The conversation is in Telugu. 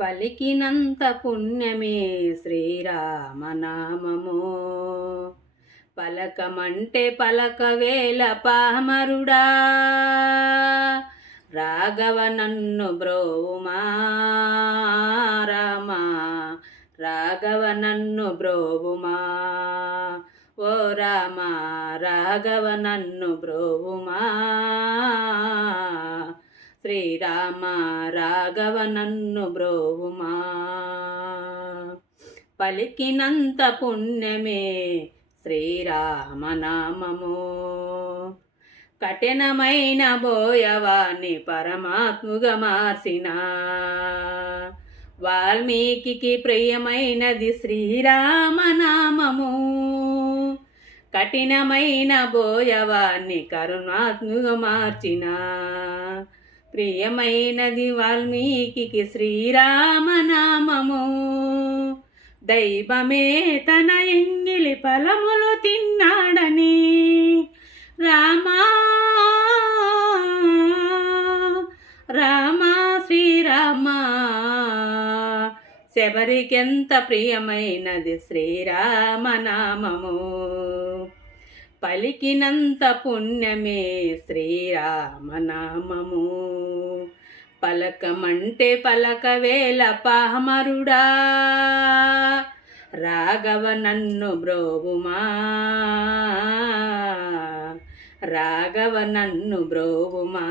పలికినంత పుణ్యమే శ్రీరామనామము. పలకమంటే పలకవేల పామరుడా, రాఘవ నన్ను బ్రోవుమా రామా, రాఘవ నన్ను బ్రోవుమా. ఓ రామ రాఘవ నన్ను బ్రోవుమా, శ్రీరామ రాఘవ నన్ను బ్రోవుమా. పలికినంత పుణ్యమే శ్రీరామనామము. కఠినమైన బోయవాన్ని పరమాత్ముగా మార్చిన వాల్మీకి ప్రియమైనది శ్రీరామనామము. కఠినమైన బోయవాన్ని కరుణాత్ముగా మార్చిన ప్రియమైనది వాల్మీకి శ్రీరామనామము. దైవమే తన ఎంగిలి ఫలములు తిన్నాడని రామా రామా శ్రీరామా, శబరికెంత ప్రియమైనది శ్రీరామనామము. పలికినంత పుణ్యమే శ్రీరామనామము. పలకమంటే పలకవేల పామరుడా, రాఘవ నన్ను బ్రోవుమా, రాఘవ నన్ను బ్రోవుమా.